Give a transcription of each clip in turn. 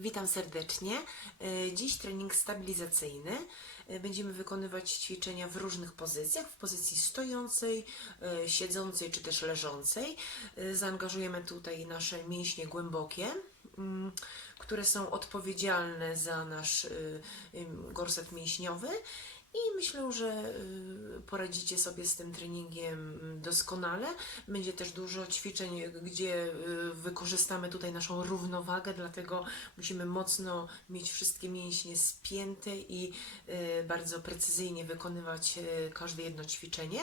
Witam serdecznie. E, Dziś trening stabilizacyjny. E, Będziemy wykonywać ćwiczenia w różnych pozycjach, w pozycji stojącej, e, siedzącej czy też leżącej. Zaangażujemy tutaj nasze mięśnie głębokie, mm, które są odpowiedzialne za nasz gorset mięśniowy. I myślę, że y, poradzicie sobie z tym treningiem doskonale. Będzie też dużo ćwiczeń, gdzie y, wykorzystamy tutaj naszą równowagę, dlatego musimy mocno mieć wszystkie mięśnie spięte i y, bardzo precyzyjnie wykonywać każde jedno ćwiczenie.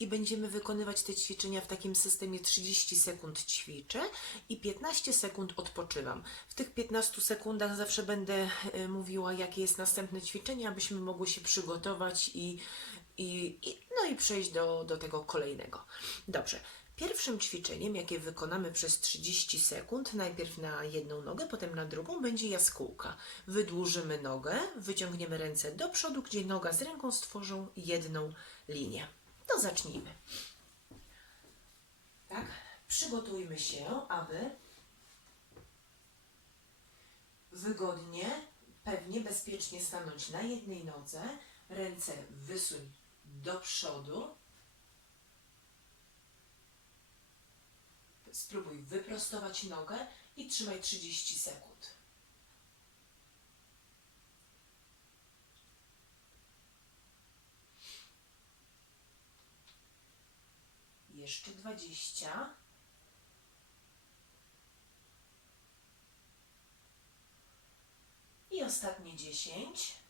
I będziemy wykonywać te ćwiczenia w takim systemie 30 sekund ćwiczę i 15 sekund odpoczywam. W tych 15 sekundach zawsze będę mówiła, jakie jest następne ćwiczenie, abyśmy mogły się przygotować i, i, i, no i przejść do, do tego kolejnego. Dobrze. Pierwszym ćwiczeniem, jakie wykonamy przez 30 sekund, najpierw na jedną nogę, potem na drugą, będzie jaskółka. Wydłużymy nogę, wyciągniemy ręce do przodu, gdzie noga z ręką stworzą jedną linię. To zacznijmy. Tak, przygotujmy się, aby wygodnie, pewnie, bezpiecznie stanąć na jednej nodze, ręce wysuń do przodu. Spróbuj wyprostować nogę i trzymaj 30 sekund. Jeszcze 20. I ostatnie 10.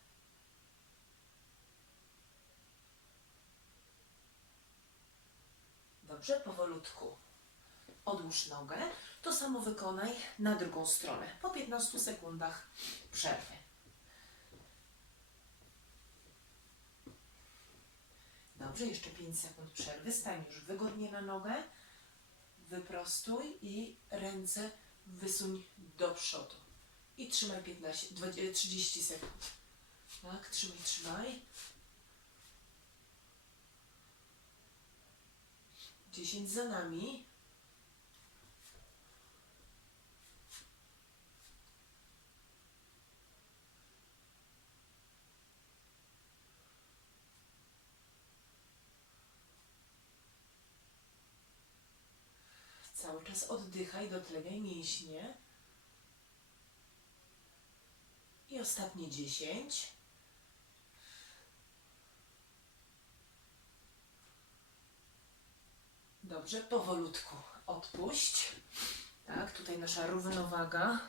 Dobrze, powolutku odłóż nogę. To samo wykonaj na drugą stronę. Po 15 sekundach przerwy. Dobrze, jeszcze 5 sekund przerwy. Stań już wygodnie na nogę. Wyprostuj i ręce wysuń do przodu. I trzymaj 15, 20, 30 sekund. Tak, trzymaj, trzymaj. 10 za nami. Cały czas oddychaj, dotleniaj mięśnie. I ostatnie 10. Dobrze, powolutku odpuść. Tak, tutaj nasza równowaga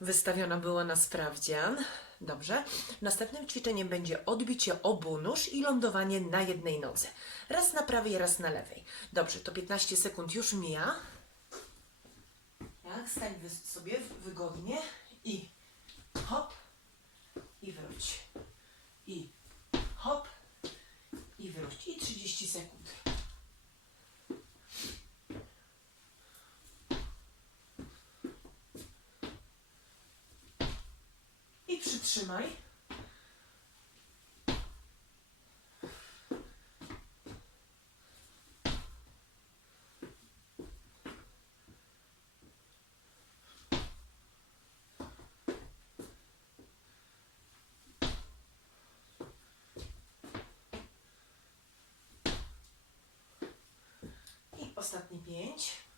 wystawiona była na sprawdzian. Dobrze. Następnym ćwiczeniem będzie odbicie obu nóż i lądowanie na jednej nodze. Raz na prawej, raz na lewej. Dobrze, to 15 sekund już mija. Tak, stań sobie wygodnie i hop i wróć. I hop i wróć. I 30 sekund. I ostatnie pięć.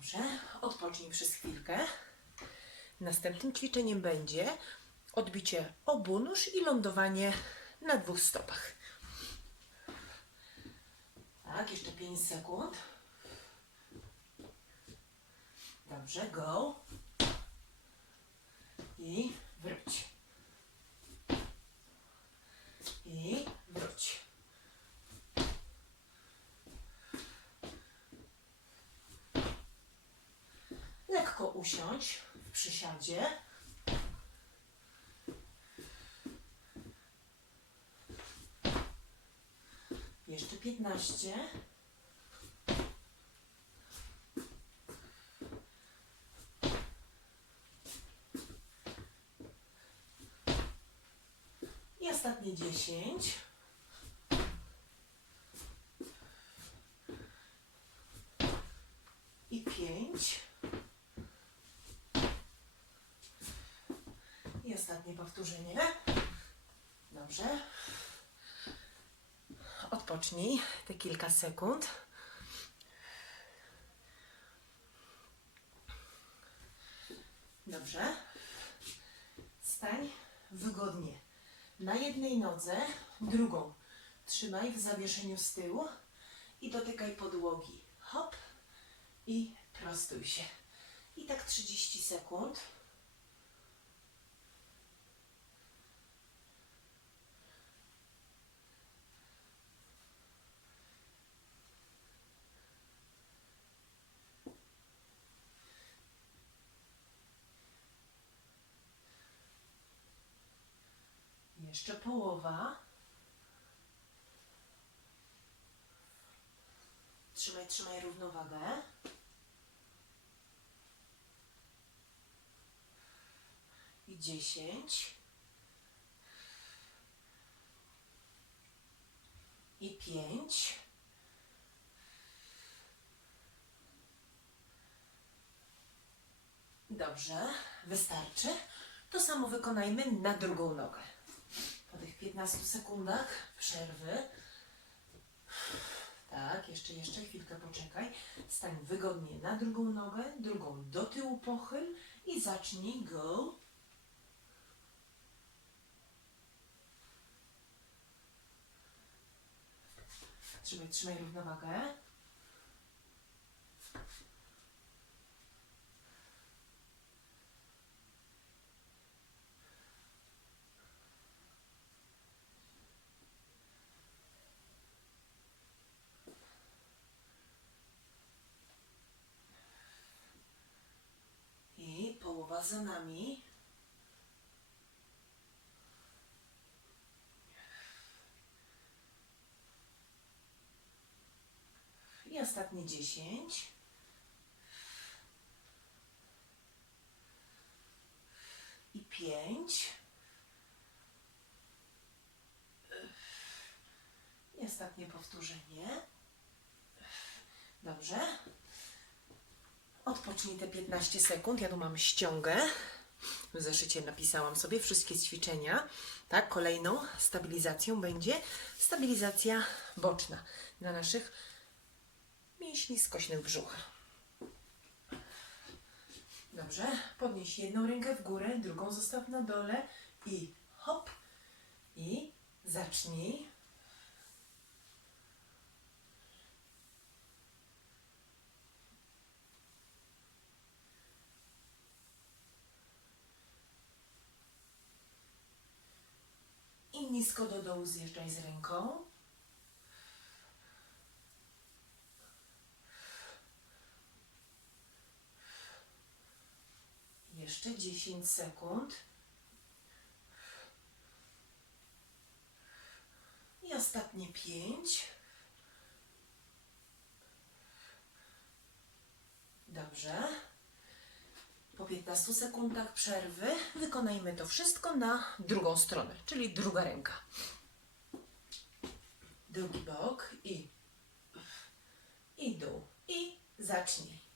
Dobrze, odpocznij przez chwilkę. Następnym ćwiczeniem będzie odbicie obu nóż i lądowanie na dwóch stopach. Tak, jeszcze 5 sekund. Dobrze, go. I wróć. I wróć. Lekko usiądź w przysiadzie. Jeszcze 15. I ostatnie 10. pięć. I ostatnie powtórzenie. Dobrze. Odpocznij te kilka sekund. Dobrze. Stań wygodnie. Na jednej nodze, drugą trzymaj w zawieszeniu z tyłu i dotykaj podłogi. Hop i prostuj się. I tak 30 sekund. Jeszcze połowa. Trzymaj, trzymaj równowagę. I dziesięć. I pięć. Dobrze, wystarczy. To samo wykonajmy na drugą nogę. Po tych 15 sekundach przerwy. Tak, jeszcze, jeszcze chwilkę poczekaj. Stań wygodnie na drugą nogę, drugą do tyłu pochyl i zacznij go. Trzymaj, trzymaj równowagę. Połowa za nami. I ostatnie dziesięć. I pięć. I ostatnie powtórzenie. Dobrze. Odpocznij te 15 sekund. Ja tu mam ściągę. W zeszycie napisałam sobie wszystkie ćwiczenia. Tak, kolejną stabilizacją będzie stabilizacja boczna dla naszych mięśni skośnych brzucha. Dobrze, podnieś jedną rękę w górę, drugą zostaw na dole i hop i zacznij. Nisko do dołu zjeżdżaj z ręką. Jeszcze 10 sekund. I ostatnie 5. Dobrze. Po 15 sekundach przerwy wykonajmy to wszystko na drugą stronę, czyli druga ręka. Drugi bok i i dół i zacznij.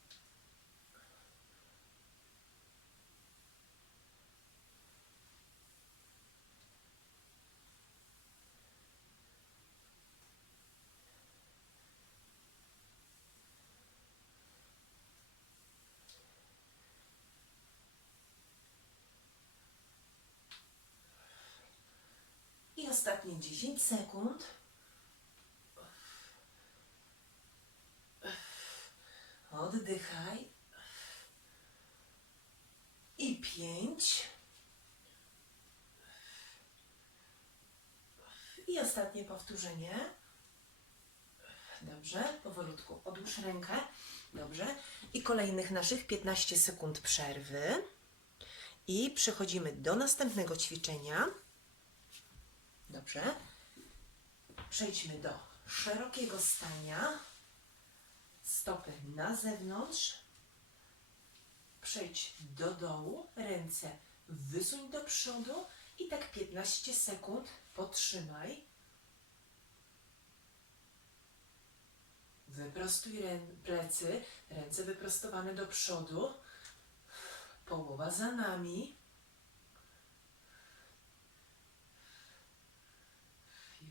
Ostatnie 10 sekund. Oddychaj. I 5. I ostatnie powtórzenie. Dobrze, powolutku odłóż rękę. Dobrze. I kolejnych naszych 15 sekund przerwy. I przechodzimy do następnego ćwiczenia. Dobrze. Przejdźmy do szerokiego stania. Stopy na zewnątrz. Przejdź do dołu. Ręce wysuń do przodu. I tak 15 sekund potrzymaj. Wyprostuj rę- plecy, ręce wyprostowane do przodu. Połowa za nami.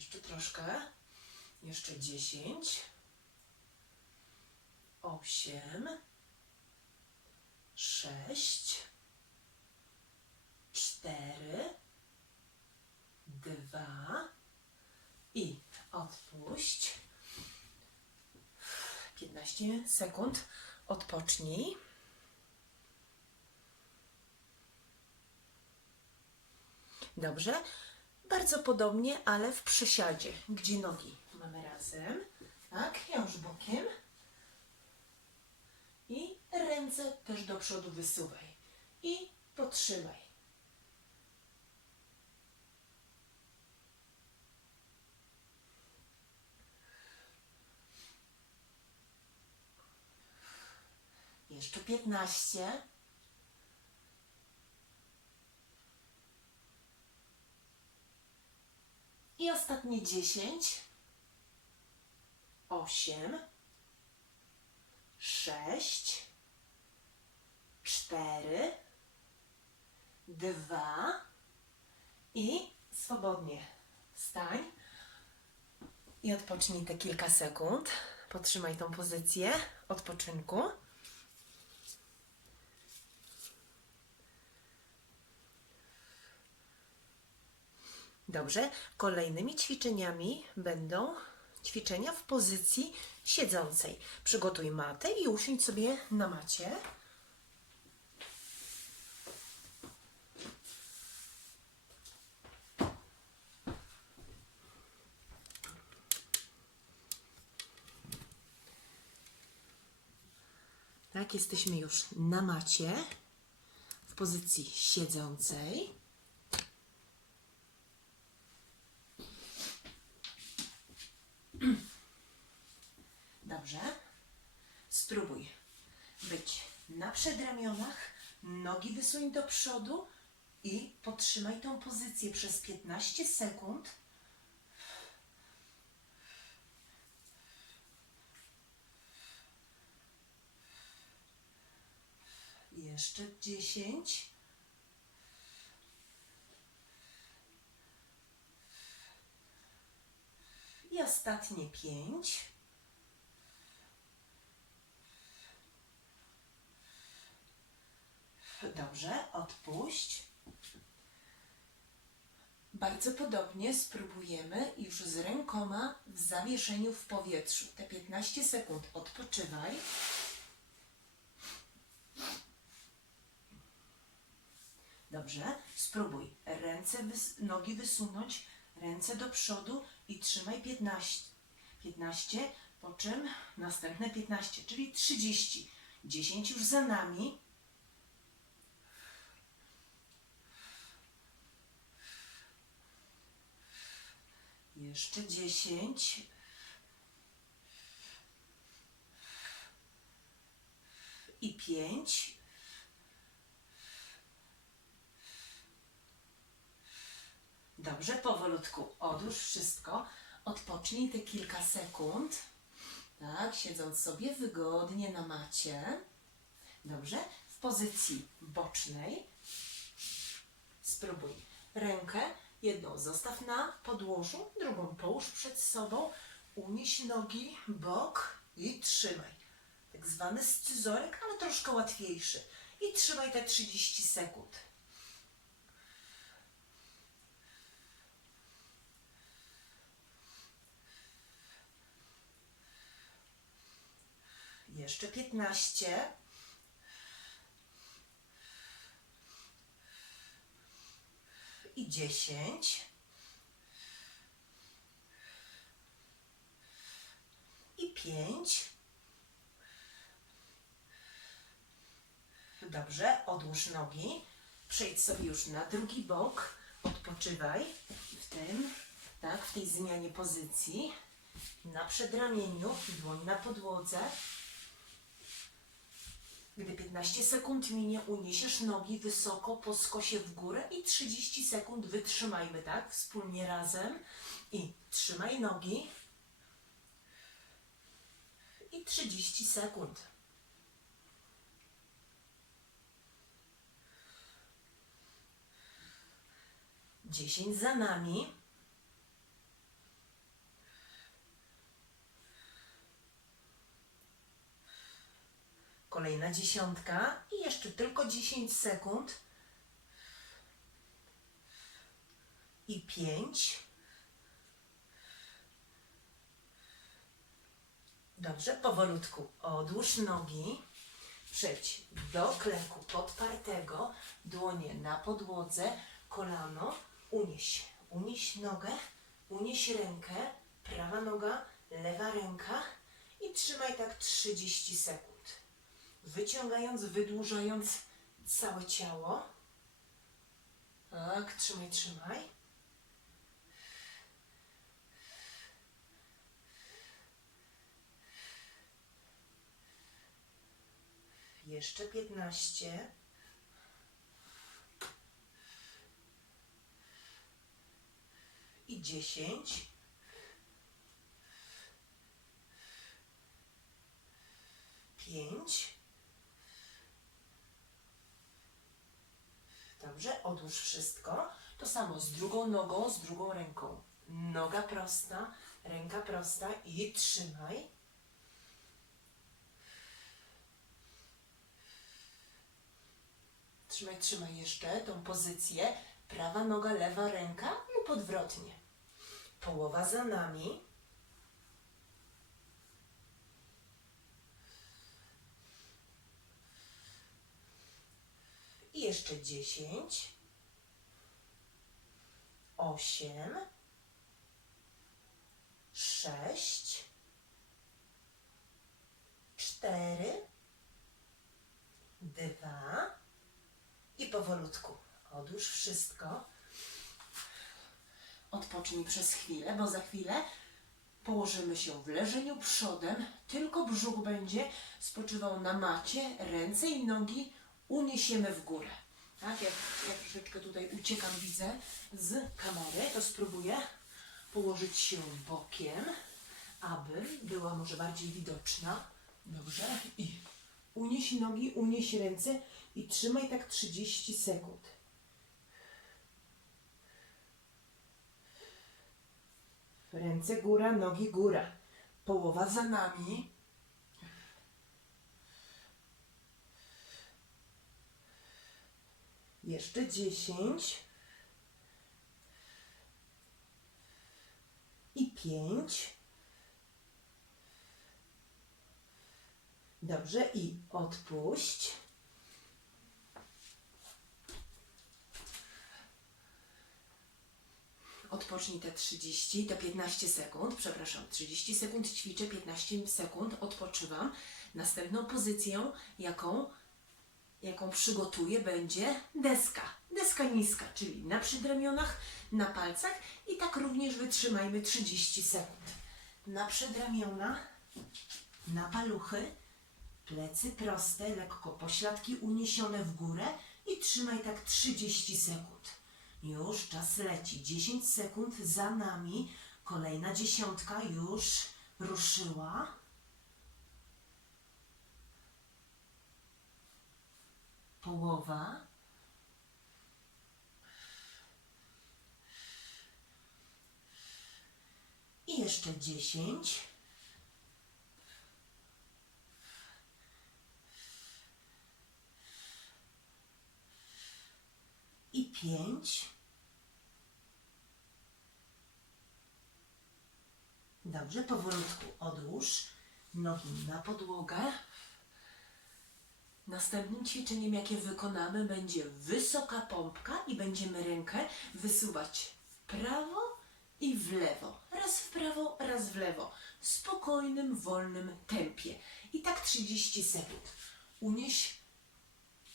Jeszcze troszkę. Jeszcze dziesięć. Osiem. Sześć. Cztery. Dwa. I odpuść. 15 sekund. Odpocznij. Dobrze. Bardzo podobnie, ale w przysiadzie, gdzie nogi mamy razem. Tak, ja już bokiem. I ręce też do przodu wysuwaj. I potrzymaj. Jeszcze 15. I ostatnie 10. 8. 6. 4. 2. I swobodnie wstań. I odpocznij te kilka sekund. Potrzymaj tą pozycję odpoczynku. Dobrze. Kolejnymi ćwiczeniami będą ćwiczenia w pozycji siedzącej. Przygotuj matę i usiądź sobie na macie. Tak, jesteśmy już na macie w pozycji siedzącej. Dobrze. Spróbuj być na przedramionach, nogi wysuń do przodu i podtrzymaj tą pozycję przez 15 sekund. Jeszcze 10. I ostatnie 5. Dobrze, odpuść. Bardzo podobnie spróbujemy już z rękoma w zawieszeniu w powietrzu. Te 15 sekund odpoczywaj. Dobrze, spróbuj. Ręce, nogi wysunąć, ręce do przodu i trzymaj 15. 15, po czym następne 15, czyli 30. 10 już za nami. Jeszcze 10. I 5. Dobrze, powolutku odłóż wszystko. Odpocznij te kilka sekund. Tak, siedząc sobie wygodnie na macie. Dobrze, w pozycji bocznej. Spróbuj rękę, jedną zostaw na podłożu, drugą połóż przed sobą, unieś nogi, bok i trzymaj. Tak zwany scyzorek, ale troszkę łatwiejszy. I trzymaj te 30 sekund. Jeszcze 15. I 10. I 5. Dobrze, odłóż nogi. Przejdź sobie już na drugi bok. Odpoczywaj w tym, tak, w tej zmianie pozycji. Na przedramieniu, dłoń na podłodze. Gdy 15 sekund minie, uniesiesz nogi wysoko po skosie w górę i 30 sekund wytrzymajmy, tak? Wspólnie razem. I trzymaj nogi. i 30 sekund. Dziesięć za nami. Kolejna dziesiątka i jeszcze tylko 10 sekund. I 5. Dobrze, powolutku odłóż nogi. Przejdź do kleku podpartego, dłonie na podłodze, kolano, unieś. Unieś nogę, unieś rękę, prawa noga, lewa ręka i trzymaj tak 30 sekund wyciągając, wydłużając całe ciało. Tak, trzymaj, trzymaj. Jeszcze piętnaście. I dziesięć. Pięć. Dobrze, odłóż wszystko. To samo z drugą nogą, z drugą ręką. Noga prosta, ręka prosta i trzymaj. Trzymaj, trzymaj jeszcze tą pozycję. Prawa noga, lewa ręka lub odwrotnie. Połowa za nami. I jeszcze dziesięć, osiem, sześć, cztery, dwa. I powolutku. Odłóż wszystko. Odpocznij przez chwilę, bo za chwilę położymy się w leżeniu przodem, tylko brzuch będzie spoczywał na macie, ręce i nogi. Uniesiemy w górę. Tak, jak ja troszeczkę tutaj uciekam, widzę z kamery, to spróbuję położyć się bokiem, aby była może bardziej widoczna. Dobrze. I unieś nogi, unieś ręce i trzymaj tak 30 sekund. Ręce góra, nogi góra. Połowa za nami. Jeszcze dziesięć. I pięć. Dobrze, i odpuść. Odpocznij te 30 do 15 sekund, przepraszam, 30 sekund ćwiczę, 15 sekund odpoczywam. Następną pozycją, jaką jaką przygotuję, będzie deska. Deska niska, czyli na przedramionach, na palcach i tak również wytrzymajmy 30 sekund. Na przedramiona, na paluchy, plecy proste, lekko pośladki uniesione w górę i trzymaj tak 30 sekund. Już czas leci. 10 sekund za nami. Kolejna dziesiątka już ruszyła. Połowa. I jeszcze dziesięć. I pięć. Dobrze, powolutku odłóż nogi na podłogę. Następnym ćwiczeniem, jakie wykonamy, będzie wysoka pompka i będziemy rękę wysuwać w prawo i w lewo. Raz w prawo, raz w lewo. W spokojnym, wolnym tempie. I tak 30 sekund. Unieś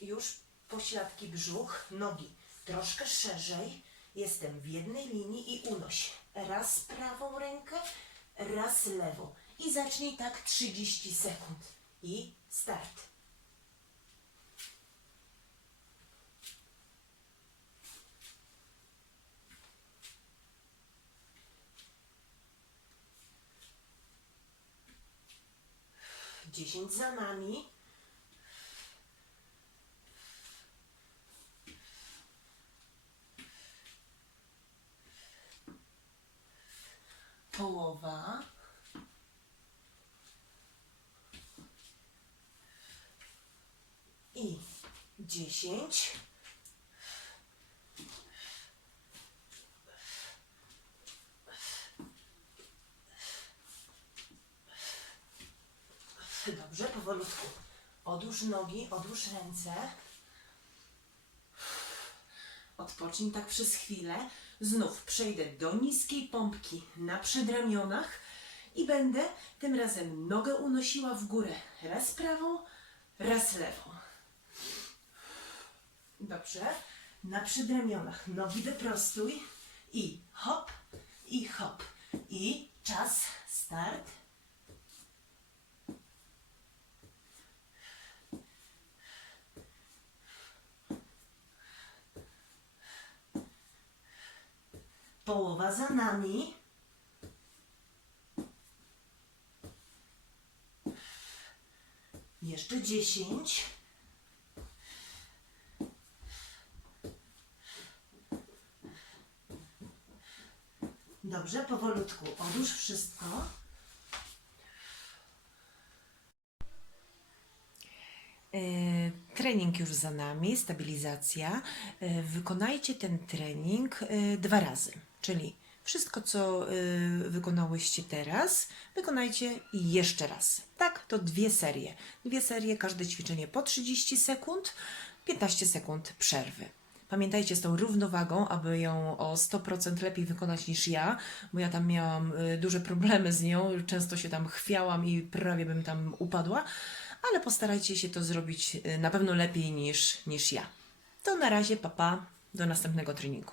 już pośladki brzuch, nogi troszkę szerzej. Jestem w jednej linii i unoś. Raz prawą rękę, raz lewą. I zacznij tak 30 sekund. I start. 10 za nami. Połowa. I 10. Dobrze, powolutku. Odłóż nogi, odłóż ręce. Odpocznij tak przez chwilę. Znów przejdę do niskiej pompki na przedramionach i będę tym razem nogę unosiła w górę. Raz prawą, raz lewą. Dobrze. Na przedramionach nogi wyprostuj i hop, i hop. I czas, start. Połowa za nami. Jeszcze dziesięć. Dobrze, powolutku odłóż wszystko. E, Trening już za nami, stabilizacja. E, Wykonajcie ten trening e, dwa razy, czyli wszystko, co e, wykonałyście teraz, wykonajcie jeszcze raz. Tak, to dwie serie. Dwie serie, każde ćwiczenie po 30 sekund, 15 sekund przerwy. Pamiętajcie z tą równowagą, aby ją o 100% lepiej wykonać niż ja, bo ja tam miałam y, duże problemy z nią, często się tam chwiałam i prawie bym tam upadła, ale postarajcie się to zrobić y, na pewno lepiej niż, niż ja. To na razie, papa, do następnego treningu.